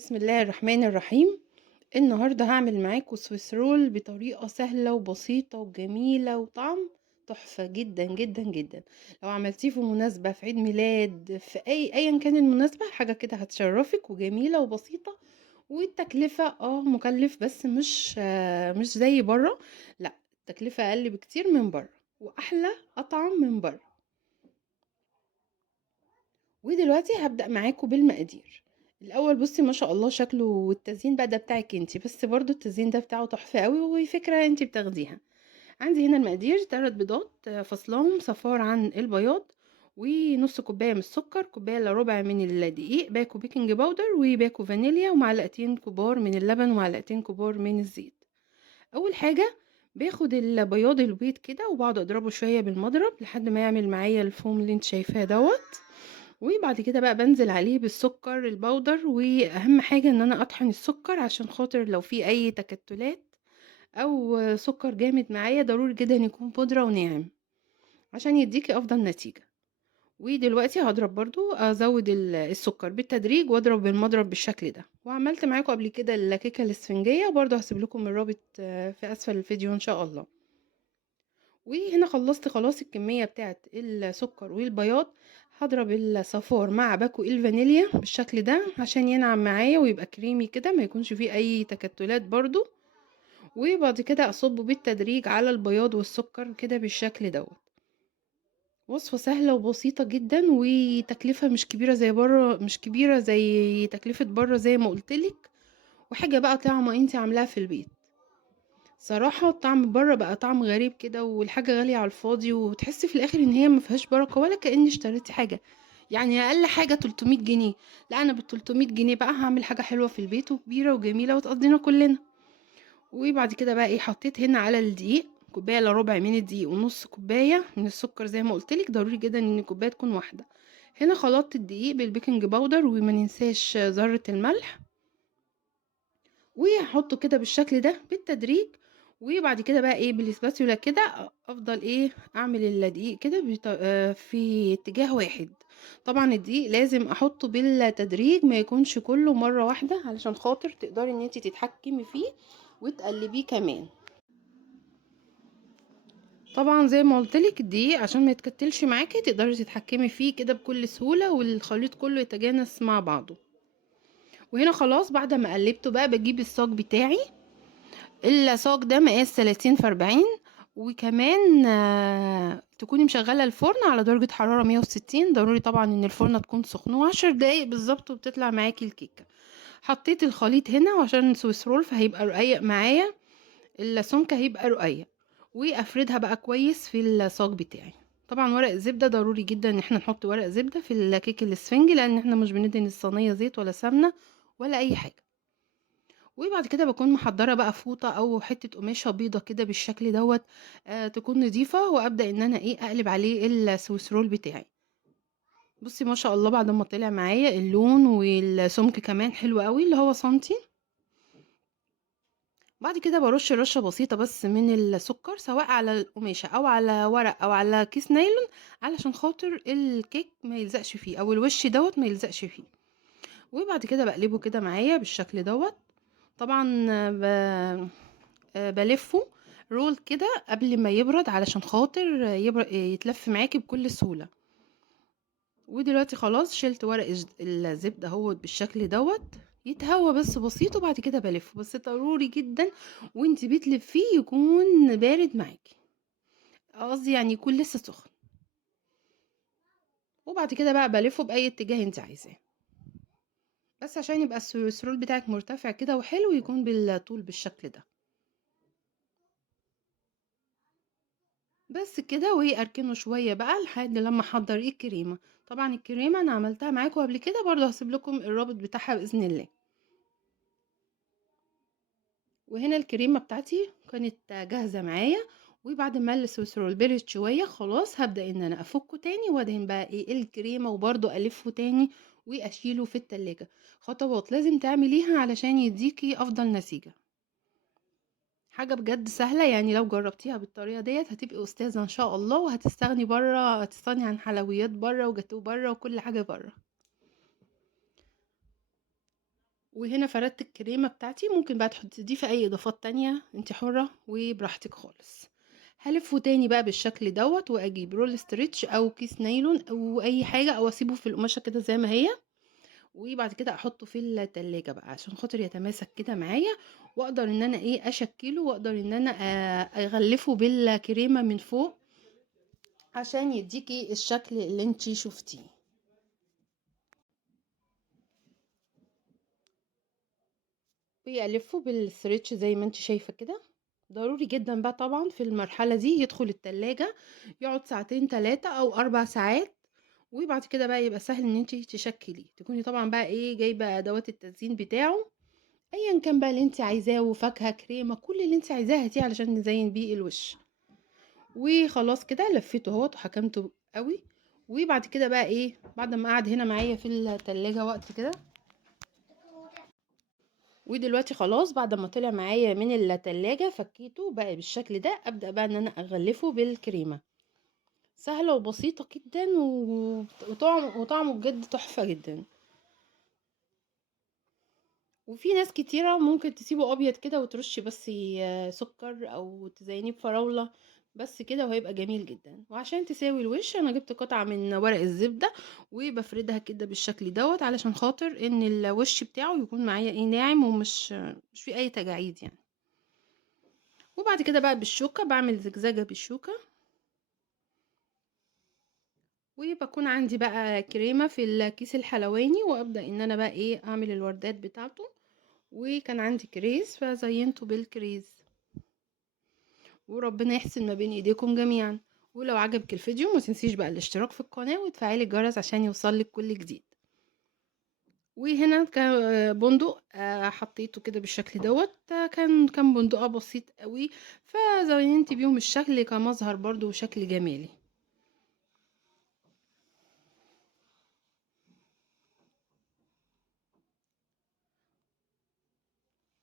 بسم الله الرحمن الرحيم. النهارده هعمل معاكم سويس رول بطريقة سهلة وبسيطة وجميلة وطعم تحفة جدا جدا جدا. لو عملتيه في مناسبة، في عيد ميلاد، في ايا كان المناسبة، حاجة كده هتشرفك وجميلة وبسيطة. والتكلفة مكلف، بس مش زي بره. لا، التكلفة اقل بكتير من بره، واحلى اطعم من بره. ودلوقتي هبدأ معاكم بالمقادير. الأول بصي، ما شاء الله شكله، والتزيين بقى ده بتاعك انتي، بس برضو التزيين ده بتاعه تحفة قوي وفكرة انتي بتاخديها. عندي هنا المقادير: 3 بيضات، فصلهم صفار عن البياض، ونص كوباية من السكر، كوباية الا ربع من الدقيق، باكو بيكنج باودر، وباكو فانيليا، ومعلقتين كبار من اللبن، ومعلقتين كبار من الزيت. أول حاجة، باخد البيض كده وبقعد اضربه شوية بالمضرب لحد ما يعمل معايا الفوم اللي انت شايفاه دوت. وبعد كده بقى بنزل عليه بالسكر البودر، واهم حاجة ان انا اطحن السكر عشان خاطر لو في اي تكتلات او سكر جامد معايا، ضروري جدا يكون بودرة وناعم عشان يديكي افضل نتيجة. ودلوقتي هضرب برضو، ازود السكر بالتدريج واضرب بالمضرب بالشكل ده. وعملت معاكم قبل كده الكيكة الاسفنجية، برضو هسيب لكم الرابط في اسفل الفيديو ان شاء الله. وهنا خلصت خلاص الكمية بتاعة السكر والبياض. هضرب الصفار مع باكو الفانيليا بالشكل ده عشان ينعم معايا ويبقى كريمي كده، ما يكونش فيه اي تكتلات برضو. وبعد كده اصبه بالتدريج على البياض والسكر كده بالشكل دوت. وصفة سهلة وبسيطة جدا، وتكلفة مش كبيرة زي بره، مش كبيرة زي تكلفة بره زي ما قلتلك. وحاجة بقى طعمة انتي عاملاها في البيت. صراحة الطعم بره بقى طعم غريب كده، والحاجة غالية على الفاضي، وتحسي في الاخر ان هي ما فيهاش بركة، ولا كأني اشتريتي حاجة. يعني اقل حاجة 300 جنيه. لا، انا بال 300 جنيه بقى هعمل حاجة حلوة في البيت وكبيرة وجميلة وتقضينا كلنا. وبعد كده بقى حطيت هنا على الدقيق كوباية الا ربع من الدقيق، ونص كوباية من السكر زي ما قلتلك، ضروري جدا ان الكوباية تكون واحدة. هنا خلطت الدقيق بالبيكنج باودر، وما ننساش ذرة الملح. وهحطه كده بالشكل ده بالتدريج. وبعد كده بقى بالاسباتيولا كده افضل اعمل الدقيق كده في اتجاه واحد. طبعا الدقيق لازم احطه بالتدريج، ما يكونش كله مره واحده، علشان خاطر تقدري ان انت تتحكمي فيه وتقلبيه كمان. طبعا زي ما قلتلك، الدقيق عشان ما يتكتلش معاكي تقدري تتحكمي فيه كده بكل سهوله، والخليط كله يتجانس مع بعضه. وهنا خلاص بعد ما قلبته بقى بجيب الصاج بتاعي. الصاج ده مقاس 30 في 40. وكمان تكوني مشغله الفرن على درجه حراره 160. ضروري طبعا ان الفرن تكون سخنه، 10 دقايق بالظبط وبتطلع معاكي الكيكه. حطيت الخليط هنا، وعشان سويس رول فهيبقى رقيق معايا، السمكه هيبقى رقيق. وافردها بقى كويس في الصاج بتاعي. طبعا ورق الزبده ضروري جدا ان احنا نحط ورق زبده في الكيك الاسفنجي، لان احنا مش بندهن الصينيه زيت ولا سمنه ولا اي حاجه. وبعد كده باكون محضرة بقى فوطة أو حتة قماشة بيضة كده بالشكل دوت، تكون نضيفة، وأبدأ إن أنا أقلب عليه السويس رول بتاعي. بصي ما شاء الله، بعد ما طلع معايا اللون والسمك كمان حلو قوي اللي هو سنتي. بعد كده برش رشة بسيطة بس من السكر، سواء على القماشة أو على ورق أو على كيس نايلون، علشان خاطر الكيك ما يلزقش فيه، أو الوش دوت ما يلزقش فيه. وبعد كده بقلبه كده معايا بالشكل دوت. طبعا بلفه رول كده قبل ما يبرد، علشان خاطر يتلف معاكي بكل سهولة. ودلوقتي خلاص شلت ورق الزبدة اهوت بالشكل دوت. يتهوى بس بسيط، وبعد كده بلفه، بس ضروري جدا وانتي بتلفيه يكون بارد معاكي، قصدي يعني يكون لسه سخن. وبعد كده بقى بلفه بأي اتجاه انت عايزاه، بس عشان يبقى السرول بتاعك مرتفع كده وحلو، يكون بالطول بالشكل ده. بس كده، واركنه شويه بقى لحد لما احضر الكريمه. طبعا الكريمه انا عملتها معاكم قبل كده، برضه هسيب لكم الرابط بتاعها باذن الله. وهنا الكريمه بتاعتي كانت جاهزه معايا. وبعد ما السويس رول برد شويه، خلاص هبدا ان انا افكه تاني وادهن بقى الكريمه، وبرضه الفه تاني واشيله في التلاجة. خطوات لازم تعمليها علشان يديكي افضل نتيجه. حاجة بجد سهلة، يعني لو جربتيها بالطريقة ديت هتبقي أستاذة إن شاء الله، وهتستغني بره، هتستغني عن حلويات بره وجاتوه بره وكل حاجة بره. وهنا فردت الكريمة بتاعتي، ممكن بقى تضيفي اي اضافات تانية انت حرة وبراحتك خالص. هلفه تاني بقى بالشكل دوت، واجيب رول ستريتش او كيس نايلون او اي حاجة، او اسيبه في القماشة كده زي ما هي، وبعد كده احطه في التلاجة بقى عشان خاطر يتماسك كده معايا، واقدر ان انا ايه اشكله، واقدر ان انا اغلفه بالكريمة من فوق عشان يديكي الشكل اللي انتي شفتيه. بيألفه بالستريتش زي ما انتي شايفة كده. ضروري جدا بقى طبعا في المرحلة دي يدخل التلاجة، يقعد ساعتين 3 او 4 ساعات، وبعد كده بقى يبقى سهل ان انتي تشكليه. تكوني طبعا بقى ايه جايبة ادوات التزيين بتاعه، ايا كان بقى اللي انت عايزاه، وفاكهه كريمه كل اللي انت عايزاه هاتيه علشان نزين بيه الوش. وخلاص كده لفيته اهوت وحكمته قوي. وبعد كده بقى ايه، بعد ما قعد هنا معايا في التلاجة وقت كده، ودلوقتي خلاص بعد ما طلع معايا من التلاجة فكيته بقى بالشكل ده، ابدأ بقى ان انا اغلفه بالكريمة. سهلة وبسيطة جدا وطعمه بجد تحفة جدا. وفي ناس كتيرة ممكن تسيبه ابيض كده وترشي بس سكر او تزينيه بفراولة، بس كده وهيبقى جميل جدا. وعشان تساوي الوش انا جبت قطعة من ورق الزبدة وبفردها كده بالشكل دوت، علشان خاطر ان الوش بتاعه يكون معايا ايه ناعم، ومش مش في اي تجاعيد يعني. وبعد كده بقى بالشوكة بعمل زجزاجة بالشوكة، وبكون عندي بقى كريمة في الكيس الحلواني، وابدأ ان انا بقى ايه اعمل الوردات بتاعته. وكان عندي كريز فزينته بالكريز. وربنا يحسن ما بين ايديكم جميعا. ولو عجبك الفيديو ما تنسيش بقى الاشتراك في القناة وتفعيل الجرس عشان يوصلك كل جديد. وهنا كان بندق حطيته كده بالشكل دوت، كان بندقة بسيط قوي، فزينت بيهم الشكل كمظهر برضو وشكل جمالي.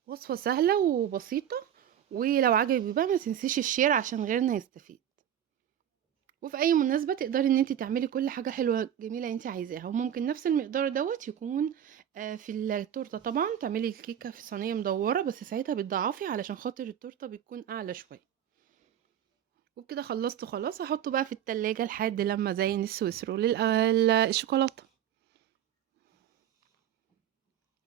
وصفة سهلة وبسيطة، ولو عجبك بقى ما تنسيش الشير عشان غيرنا يستفيد. وفي اي مناسبة تقدري ان انت تعملي كل حاجة حلوة جميلة انت عايزاها. وممكن نفس المقدار دوت يكون في التورتة. طبعا تعملي الكيكة في صينية مدورة، بس ساعتها بتضعفي علشان خاطر التورتة بتكون اعلى شوية. وبكده خلصت خلاص، هحطه بقى في التلاجة لحد لما زين السويس رول الشوكولاتة.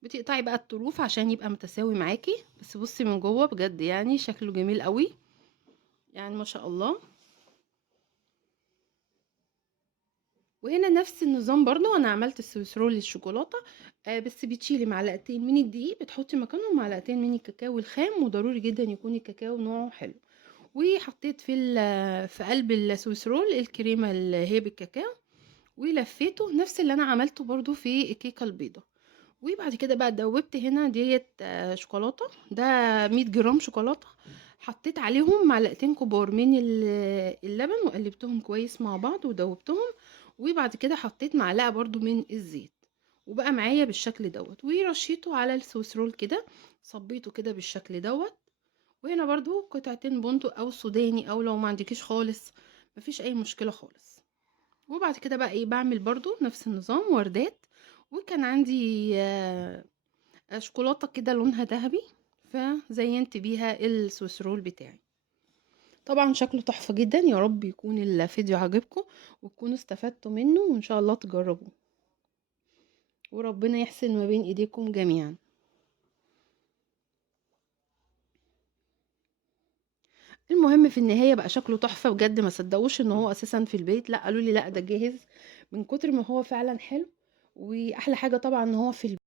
بتقطعي بقى الطروف عشان يبقى متساوي معاكي، بس بصي من جوه بجد يعني شكله جميل قوي، يعني ما شاء الله. وهنا نفس النظام برضو انا عملت السويس رول الشوكولاته، بس بتشيلي معلقتين من الدقيق بتحطي مكانهم معلقتين من الكاكاو الخام، وضروري جدا يكون الكاكاو نوعه حلو. وحطيت في قلب السويس رول الكريمه اللي هي بالكاكاو، ولفيته نفس اللي انا عملته برضو في الكيكه البيضه. وبعد كده بقى دوبت هنا ديت شوكولاته، ده 100 جرام شوكولاته. حطيت عليهم معلقتين كبار من اللبن وقلبتهم كويس مع بعض ودوبتهم. وبعد كده حطيت معلقه برضو من الزيت، وبقى معايا بالشكل دوت. ورشيته على السويس رول كده، صبيته كده بالشكل دوت. وهنا برضو قطعتين بندق او سوداني، او لو ما عندكيش خالص مفيش اي مشكله خالص. وبعد كده بقى ايه بعمل برضو نفس النظام وردات. وكان عندي شوكولاته كده لونها ذهبي، فزينت بيها السويس رول بتاعي. طبعا شكله تحفه جدا. يا رب يكون الفيديو عجبكم وتكونوا استفدتوا منه، وان شاء الله تجربوه. وربنا يحسن ما بين ايديكم جميعا. المهم في النهايه بقى شكله تحفه بجد، ما صدقوش ان هو اساسا في البيت، لا قالوا لي لا ده جاهز، من كتر ما هو فعلا حلو. واحلى حاجه طبعا ان هو في البيت.